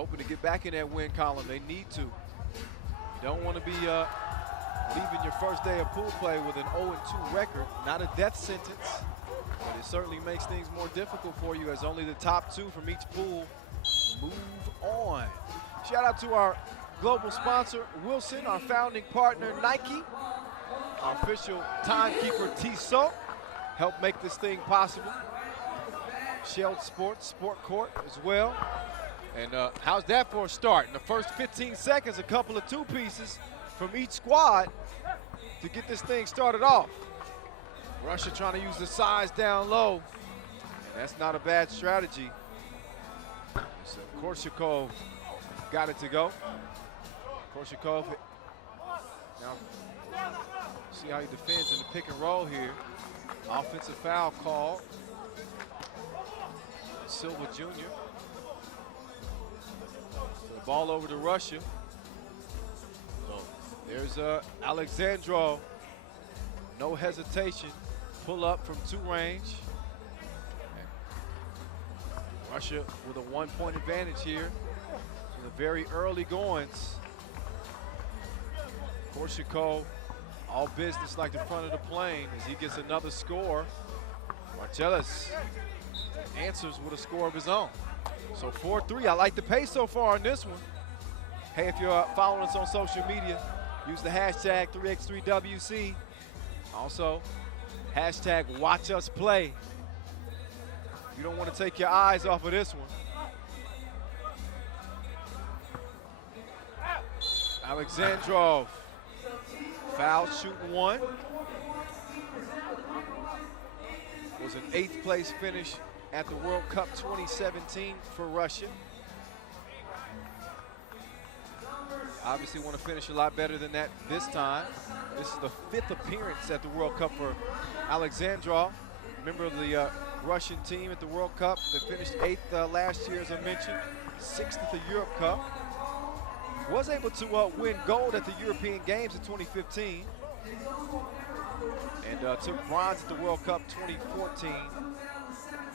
hoping to get back in that win column. They need to. You don't want to be leaving your first day of pool play with an 0-2 record. Not a death sentence, but it certainly makes things more difficult for you as only the top 2 from each pool move on. Shout out to our global sponsor, Wilson, our founding partner, Nike, our official timekeeper, Tissot, helped make this thing possible. Shelled Sports, Sport Court as well. And how's that for a start? In the first 15 seconds, a couple of 2-pieces from each squad to get this thing started off. Russia trying to use the size down low. And that's not a bad strategy. So Korshakov got it to go. Korshakov, now see how he defends in the pick and roll here. Offensive foul call. Silva Jr. The ball over to Russia. So there's Alexandrov. No hesitation. Pull up from 2 range. And Russia with a 1-point advantage here in the very early goings. Korshakov, all business like the front of the plane as he gets another score. Marcellus answers with a score of his own. So 4-3, I like the pace so far on this one. Hey, if you're following us on social media, use the hashtag 3x3WC. Also, hashtag watch us play. You don't want to take your eyes off of this one. Alexandrov, foul shooting 1. Was an 8th place finish at the World Cup 2017 for Russia. Obviously want to finish a lot better than that this time. This is the 5th appearance at the World Cup for Alexandrov. Member of the Russian team at the World Cup that finished 8th last year, as I mentioned, 6th at the Europe Cup. Was able to win gold at the European Games in 2015. And took bronze at the World Cup 2014.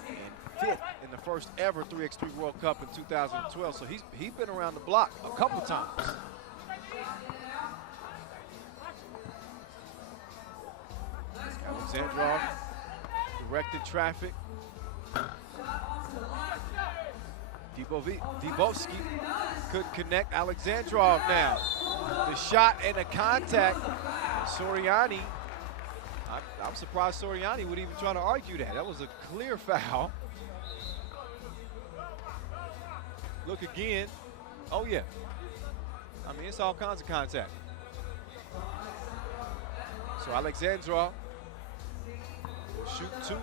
And 5th in the first ever 3x3 World Cup in 2012. So he's been around the block a couple times. Alexandrov directed traffic. Dibovsky couldn't connect. Alexandrov now. The shot and the contact. Soriani. I'm surprised Soriani would even try to argue that. That was a clear foul. Look again. Oh, yeah. I mean, it's all kinds of contact. So Alexandrov will shoot 2.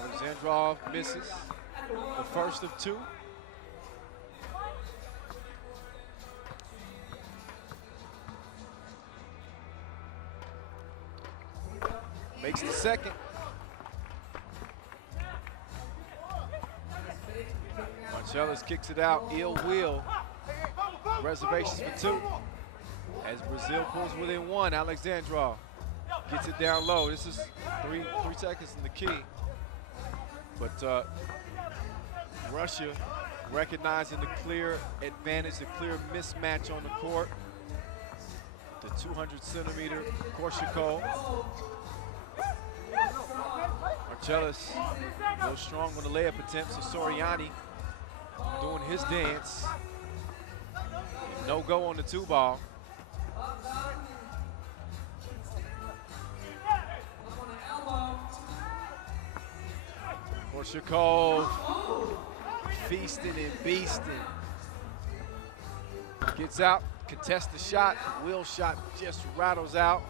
Alexandrov misses the first of 2. Makes the second. Marcellus kicks it out, ill will. Reservations for 2. As Brazil pulls within 1, Alexandrov gets it down low. This is 3 seconds in the key. But Russia recognizing the clear advantage, the clear mismatch on the court. The 200-centimeter Korshakov. Marcellus goes strong on the layup attempts. So Soriani doing his dance. No go on the 2-ball. Korshakov feasting and beasting. Gets out, contests the shot. Will shot just rattles out.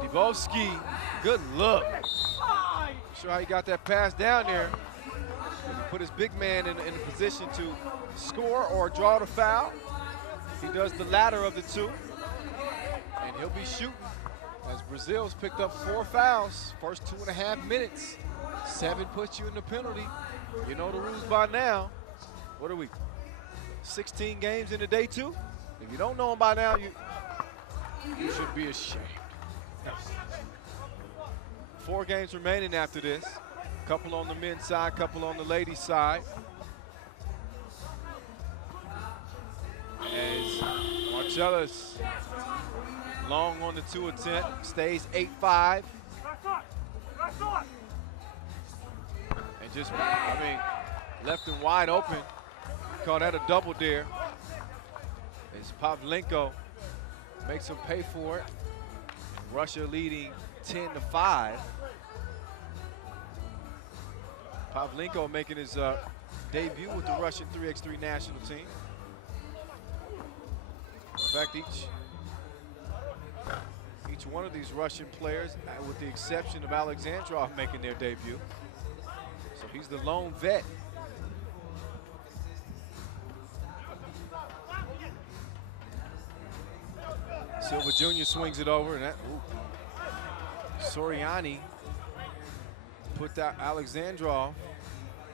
Dibovsky, good look. Not sure how he got that pass down there. He put his big man in a position to score or draw the foul. He does the latter of the 2. And he'll be shooting as Brazil's picked up 4 fouls. First 2.5 minutes. 7 puts you in the penalty. You know the rules by now. What are we? 16 games into day 2? If you don't know them by now, You should be ashamed. 4 games remaining after this. Couple on the men's side, couple on the ladies' side. As Marcellus, long on the 2 attempt, stays 8-5. And just, left him wide open. Call that a double dare. As Pavlenko makes him pay for it. Russia leading 10-5. Pavlenko making his debut with the Russian 3x3 national team. In fact, each one of these Russian players, with the exception of Alexandrov, making their debut. So he's the lone vet. Silva Jr. swings it over, and that, Soriani put that Alexandrov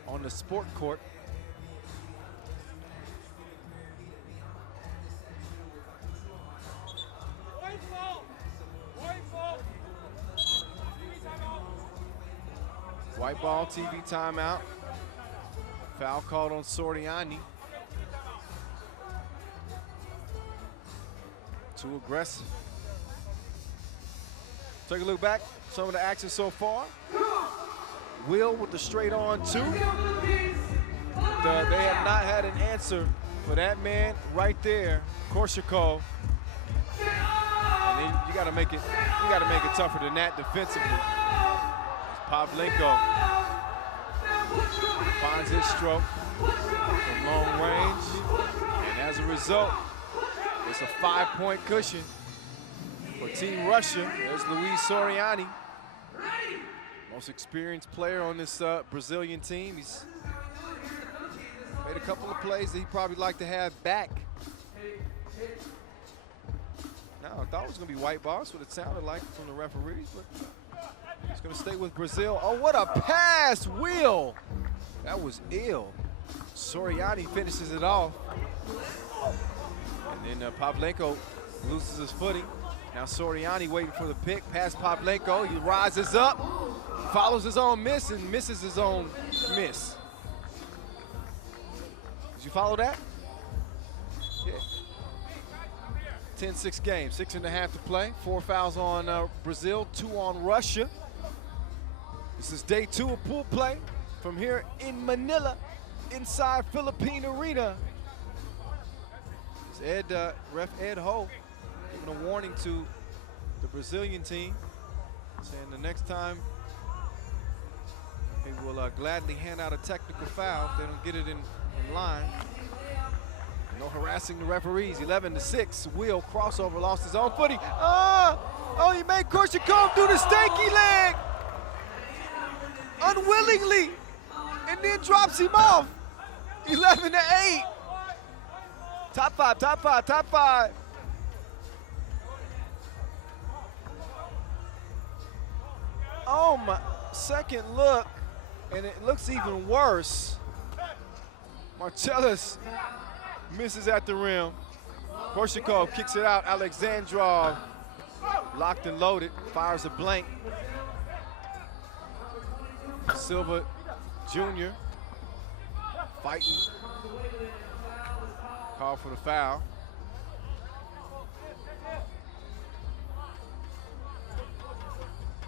on the sport court. White ball, TV timeout. Foul called on Soriani. Too aggressive. Take a look back, some of the action so far. Will with the straight on 2. They have not had an answer for that man right there, Korshakov. And then you gotta make it tougher than that defensively. Pavlenko finds his stroke from long range, and as a result, it's a 5-point cushion for Team Russia. There's Luis Soriani, most experienced player on this Brazilian team. He's made a couple of plays that he'd probably like to have back. Now, I thought it was going to be white ball. That's what it sounded like from the referees, but he's going to stay with Brazil. Oh, what a pass, Will. That was ill. Soriani finishes it off. And then Pavlenko loses his footing. Now Soriani waiting for the pick. Past Pavlenko, he rises up, follows his own miss, and misses his own miss. Did you follow that? Yeah. 10-6 game, 6.5 to play. 4 fouls on Brazil, 2 on Russia. This is day 2 of pool play from here in Manila, inside Philippine Arena. Ref Ed Ho giving a warning to the Brazilian team, saying the next time he will gladly hand out a technical foul if they don't get it in line. No harassing the referees. 11-6. Will crossover, lost his own footing. Oh, he made Korshakov do the stanky leg unwillingly, and then drops him off. 11-8. Top five, top five, top five. Oh, my second look, and it looks even worse. Marcellus misses at the rim. Korshakov kicks it out. Alexandrov, locked and loaded, fires a blank. Silva Jr. fighting. Call for the foul.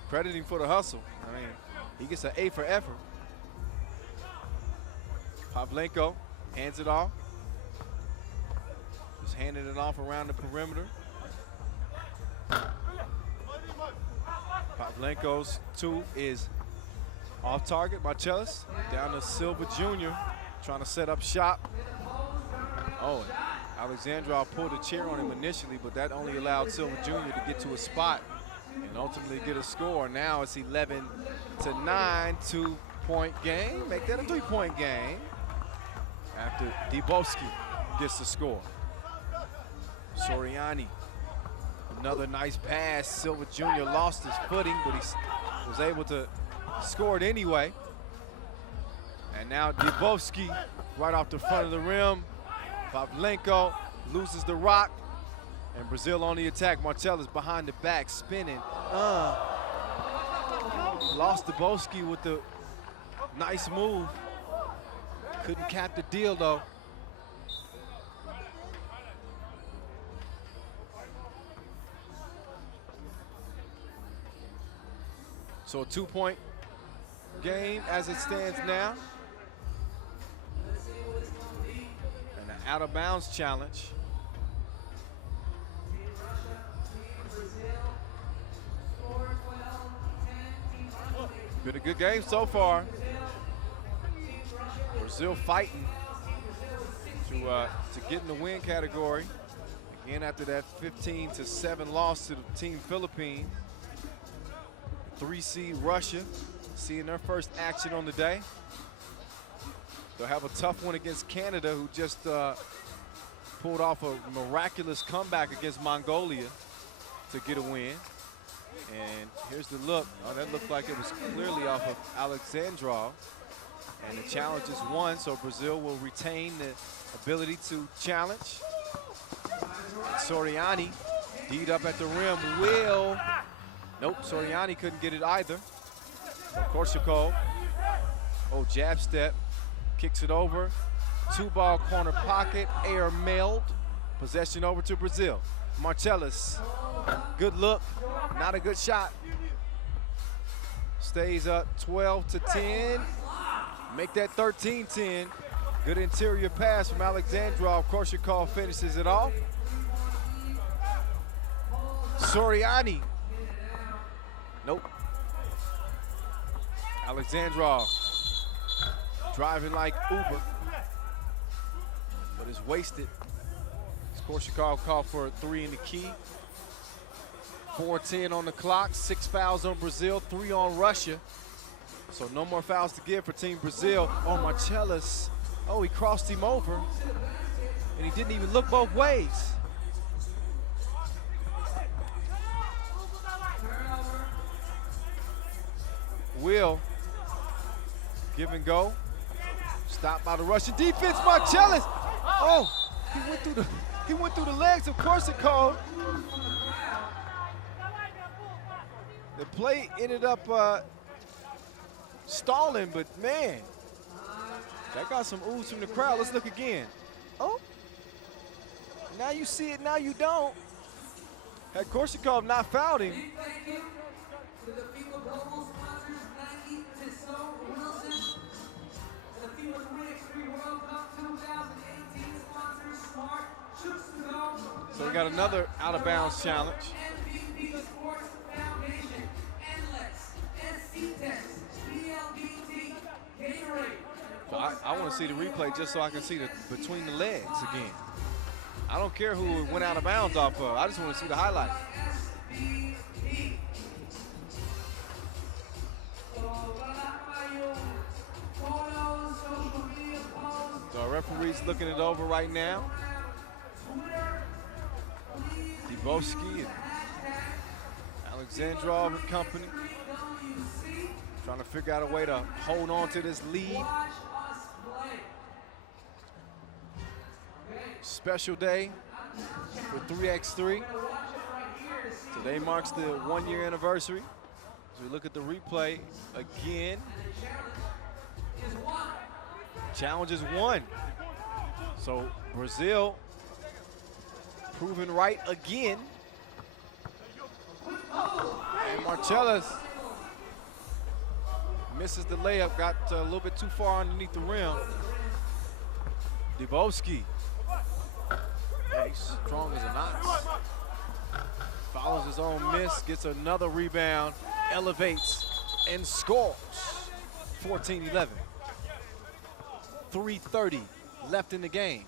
Credit him for the hustle. I mean, he gets an A for effort. Pavlenko hands it off. Just handing it off around the perimeter. Pavlenko's 2 is off target. Marcellus down to Silva Jr. trying to set up shop. Oh, Alexandrov pulled a chair on him initially, but that only allowed Silva Jr. to get to a spot and ultimately get a score. Now it's 11-9, 2-point game. Make that a 3-point game after Dibowski gets the score. Soriani, another nice pass. Silva Jr. lost his footing, but he was able to score it anyway. And now Dibowski right off the front of the rim. Pavlenko loses the rock And Brazil on the attack. Marcellus behind the back, spinning. Lost Dubowski with the nice move. Couldn't cap the deal, though. So a 2-point game as it stands now. And an out-of-bounds challenge. Been a good game so far. Brazil fighting to get in the win category. Again, after that 15-7 loss to the Team Philippines. 3-seed Russia, seeing their first action on the day. They'll have a tough one against Canada, who just pulled off a miraculous comeback against Mongolia to get a win. And here's the look. Oh, that looked like it was clearly off of Alexandrov. And the challenge is won, so Brazil will retain the ability to challenge. And Soriani, D'd up at the rim, will. Nope, Soriani couldn't get it either. So Korsakov, jab step, kicks it over. 2-ball corner pocket, air mailed. Possession over to Brazil. Marcellus, good look, not a good shot. Stays up 12-10. Make that 13-10. Good interior pass from Alexandrov. Korsakov finishes it off. Soriani. Nope. Alexandrov driving like Uber, but is wasted. Korsakov called for a 3 in the key. 4:10 on the clock, 6 fouls on Brazil, 3 on Russia. So no more fouls to give for Team Brazil. Oh, Marcellus. Oh, he crossed him over, and he didn't even look both ways. Will, give and go. Stopped by the Russian defense, Marcellus. Oh, he went through the legs of Korsakov. The play ended up stalling, but man, that got some oohs from the crowd. Let's look again. Oh, now you see it, now you don't. Had Korsakov not fouled him. To the FIBA global sponsors, Nike, Tissot, Wilson, and the FIBA 3x3 World Cup 2018 sponsors, Smart, Shoots to Go. So we got another out-of-bounds challenge. MVP Sports Foundation, NLEX, SC-Tex, BLBT, Gatorade. So I want to see the replay just so I can see the between the legs again. I don't care who it went out of bounds off of. I just want to see the highlight. So our referee's looking it over right now. Dubowski and Alexandrov and company trying to figure out a way to hold on to this lead. Special day for 3x3. Today marks the 1-year anniversary. As we look at the replay again. Challenge is won. So Brazil proven right again. And Marcellus misses the layup, got a little bit too far underneath the rim. Dubowski, he's strong as an ox. Follows his own miss, gets another rebound, elevates, and scores. 14-11. 3:30 left in the game.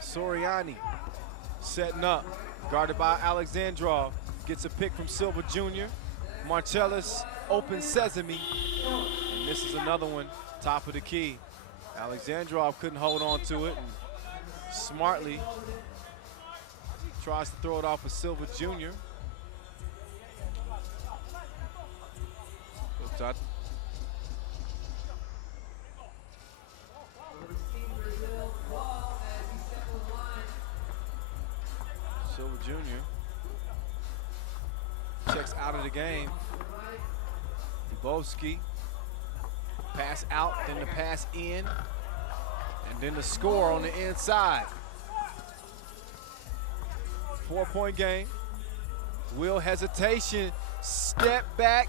Soriani setting up, guarded by Alexandrov. Gets a pick from Silva Jr. Marcellus, open sesame. And this is another one, top of the key. Alexandrov couldn't hold on to it, and smartly tries to throw it off of Silva Jr. Jr. checks out of the game. Dubowski, pass out, then the pass in, and then the score on the inside. 4-point game. Will hesitation, step back.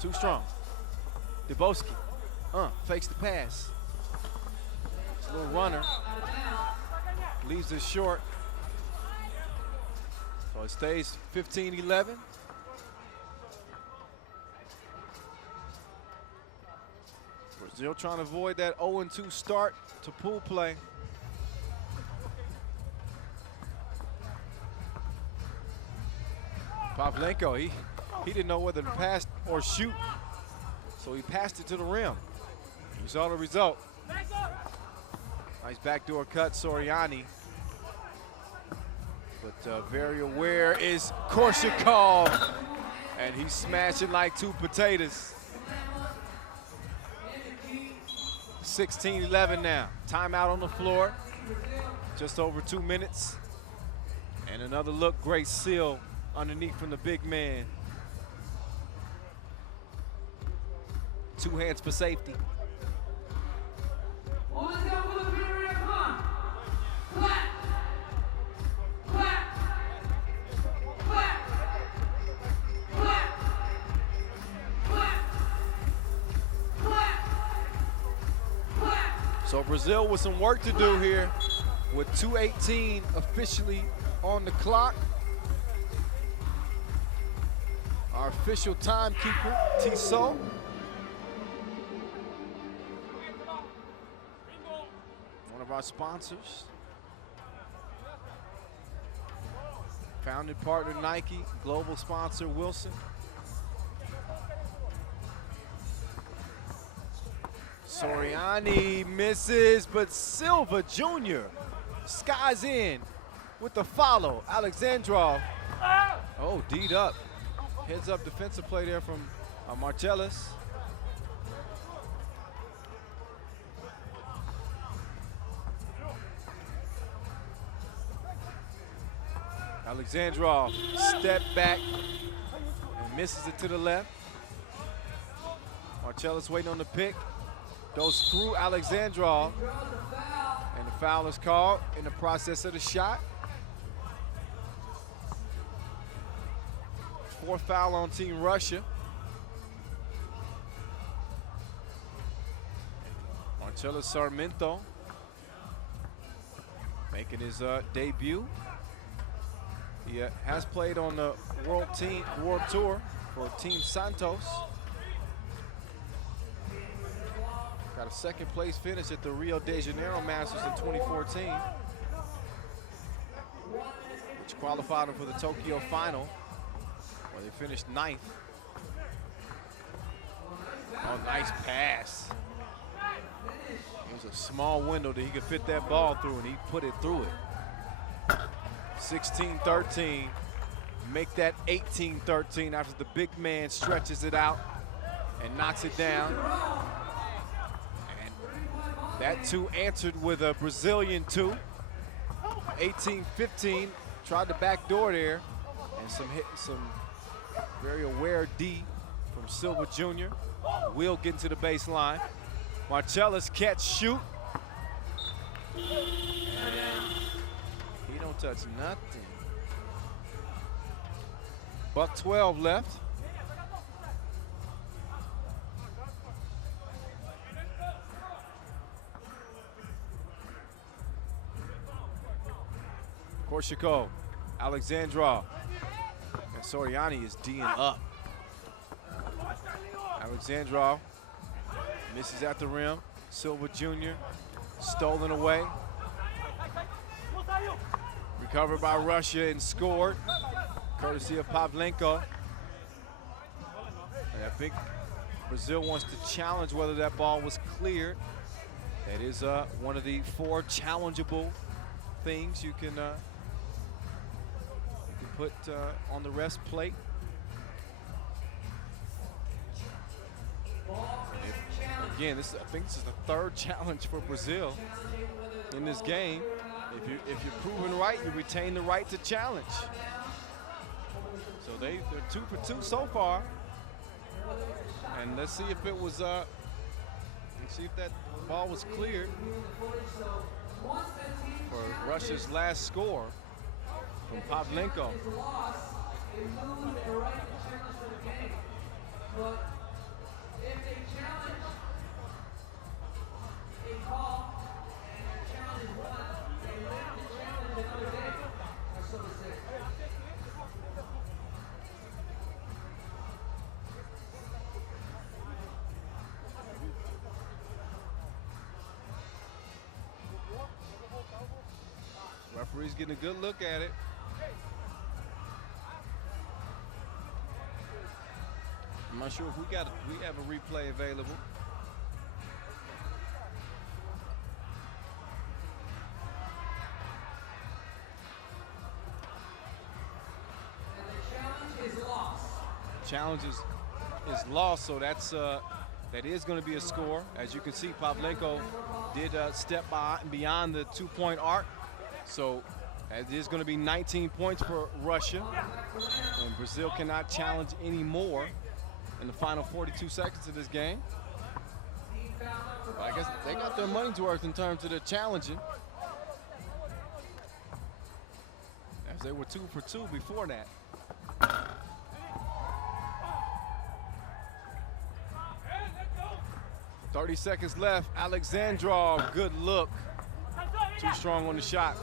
Too strong. Dubowski, fakes the pass. Little runner, leaves it short. So it stays 15-11. Brazil trying to avoid that 0-2 start to pool play. Pavlenko, he didn't know whether to pass or shoot, so he passed it to the rim. You saw the result. Nice backdoor cut, Soriani. But very aware is Korshakov, and he's smashing like two potatoes. 16-11 now. Timeout on the floor. Just over 2 minutes. And another look, great seal underneath from the big man. 2 hands for safety. So Brazil with some work to do here with 2:18 officially on the clock. Our official timekeeper, Tissot. One of our sponsors. Founding partner Nike, global sponsor Wilson. Soriani misses, but Silva Jr. skies in with the follow. Alexandrov, oh, D'd up. Heads up defensive play there from Marcellus. Alexandrov, step back and misses it to the left. Marcellus waiting on the pick. Goes through Alexandrov, and the foul is called in the process of the shot. 4th foul on Team Russia. Marcellus Sarmiento making his debut. He has played on the World Tour for Team Santos. Got a 2nd place finish at the Rio de Janeiro Masters in 2014, which qualified him for the Tokyo final, where they finished 9th. Oh, nice pass. It was a small window that he could fit that ball through, and he put it through it. 16-13, make that 18-13 after the big man stretches it out and knocks it down. That 2 answered with a Brazilian 2. 18-15, tried the back door there, and some very aware D from Silva Jr. Will get into the baseline. Marcellus catch, shoot. And he don't touch nothing. Buck 12 left. Korshakov, Alexandrov, and Soriani is D'ing up. Alexandrov misses at the rim. Silva Jr. stolen away. Recovered by Russia and scored, courtesy of Pavlenko. And I think Brazil wants to challenge whether that ball was cleared. That is one of the 4 challengeable things you can put on the rest plate. Again, I think this is the 3rd challenge for Brazil in this game. If you're proven right, you retain the right to challenge. So they're 2 for 2 so far. And let's see if it was let's see if that ball was cleared for Russia's last score from Pavlenko. But if they challenge a call and their challenge won, they live to challenge another day, or so to say. Referee's getting a good look at it. I'm not sure if we have a replay available. And the challenge is lost. Challenge is lost, so that is going to be a score. As you can see, Pavlenko did step beyond the 2-point arc, so it is going to be 19 points for Russia, and Brazil cannot challenge anymore in the final 42 seconds of this game. But I guess they got their money's worth in terms of the challenging, as they were 2 for 2 before that. "30 seconds left. Alexandrov, good look. Too strong on the shot.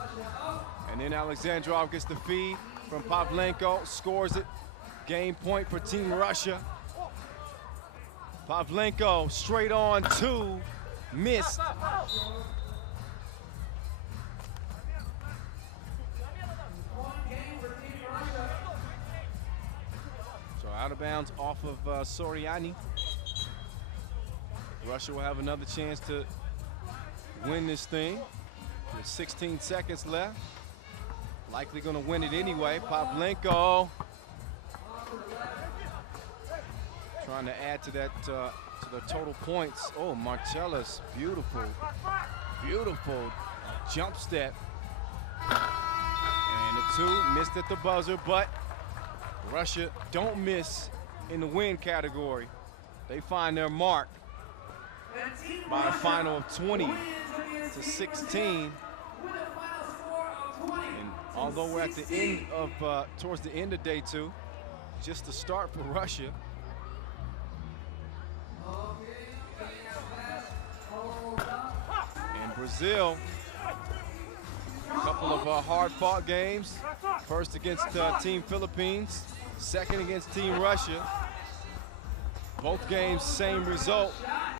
And then Alexandrov gets the feed from Pavlenko, scores it. Game point for Team Russia. Pavlenko straight on 2, missed. So out of bounds off of Soriani. Russia will have another chance to win this thing. With 16 seconds left. Likely going to win it anyway. Pavlenko trying to add to that to the total points. Oh, Marcellus, beautiful, beautiful jump step. And the 2 missed at the buzzer, but Russia don't miss in the win category. They find their mark by a final of 20-16. And although we're at the end of, towards the end of day 2, just the start for Russia. And Brazil, a couple of hard-fought games. First against Team Philippines, second against Team Russia. Both games, same result.